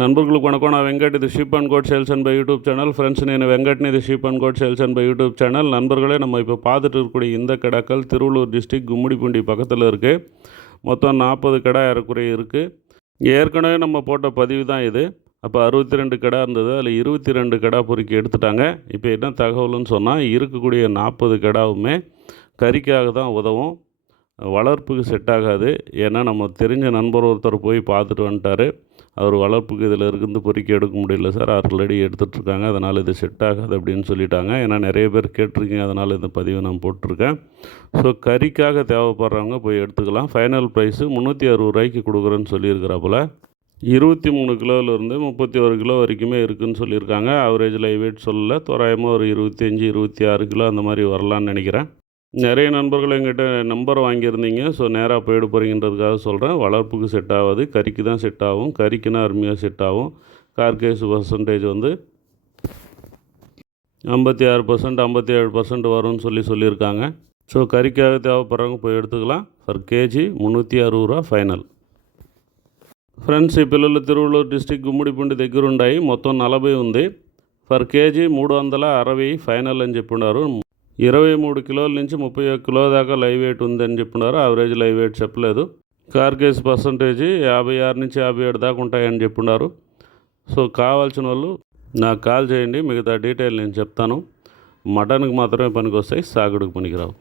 నన్బర్గులకు వణకం. నా వెంకట్. ಇದು sheep and goat sales and buy YouTube channel. Friends, నేను வெங்கட்னு. இது sheep and goat sales and buy YouTube channel. நண்பர்களே, நம்ம இப்போ பார்த்துட்டு இருக்கக்கூடிய இந்த கடாக்கள் திருவள்ளூர் டிஸ்ட்ரிக்ட் கும்மிடிப்பூண்டி பக்கத்தில் இருக்குது. மொத்தம் 40 கடை ஏறக்குறைய இருக்குது. ஏற்கனவே நம்ம போட்ட பதிவு தான் இது. அப்போ 62 கடை இருந்தது, அதில் 22 கடை பொறுக்கி எடுத்துட்டாங்க. இப்போ என்ன தகவல்னு சொன்னால், இருக்கக்கூடிய 40 கடாவுமே கறிக்காக தான் உதவும், வளர்ப்புக்கு செட் ஆகாது. ஏன்னா நம்ம தெரிஞ்ச நண்பர் ஒருத்தர் போய் பார்த்துட்டு வந்துட்டார். அவர் வளர்ப்புக்கு இதில் இருந்து பொறுக்கி எடுக்க முடியல சார், ஆல்ரெடி எடுத்துகிட்ருக்காங்க, அதனால் இது செட் ஆகாது அப்படின்னு சொல்லிட்டாங்க. ஏன்னா நிறைய பேர் கேட்டிருக்கீங்க, அதனால் இந்த பதிவை நான் போட்டிருக்கேன். ஸோ கறிக்காக தேவைப்படுறவங்க போய் எடுத்துக்கலாம். ஃபைனல் ப்ரைஸு 360 ரூபாய்க்கு கொடுக்குறேன்னு சொல்லியிருக்கிறாப்புல. 23 கிலோவிலேருந்து 31 கிலோ வரைக்குமே இருக்குதுன்னு சொல்லியிருக்காங்க. ஆவரேஜ் லைவ் வெயிட் சொல்லலை, தோராயமாக ஒரு 25 26 கிலோ அந்த மாதிரி வரலான்னு நினைக்கிறேன். நிறைய நண்பர்கள் எங்கிட்ட நம்பர் வாங்கியிருந்தீங்க. ஸோ நேராக போயிட போகிறீங்கன்றதுக்காக சொல்கிறேன். வளர்ப்புக்கு செட் ஆகாது, கறிக்கு தான் செட் ஆகும். கறிக்குன்னா அருமையாக செட் ஆகும். கார்கேஸ் பர்சன்டேஜ் வந்து 56% 57% வரும்னு சொல்லியிருக்காங்க. ஸோ கறிக்காக தேவைப்படுறவங்க போய் எடுத்துக்கலாம். பர் కేజీ 360 రూపాయ ఫైనల్. ఫ్రెండ్స్, ఈ పిల్లలు తిరువళ్ళూరు డిస్ట్రిక్ట్ గుమ్మిడిపూండి దగ్గర ఉన్నాయి. మొత్తం 40 ఉంది. పర్ కేజీ 360 ఫైనల్ అని చెప్పున్నారు. 23 కిలోల నుంచి 31 కిలో దాకా లైవ్ వెయిట్ ఉందని చెప్పున్నారు. యావరేజ్ లైవ్ వెయిట్ చెప్పలేదు. కార్కేస్ పర్సంటేజీ 56 నుంచి 57 దాకా ఉంటాయని చెప్పున్నారు. సో కావాల్సిన వాళ్ళు నాకు కాల్ చేయండి, మిగతా డీటెయిల్ నేను చెప్తాను. మటన్కి మాత్రమే పనికి వస్తాయి, సాగుడికి పనికిరావు.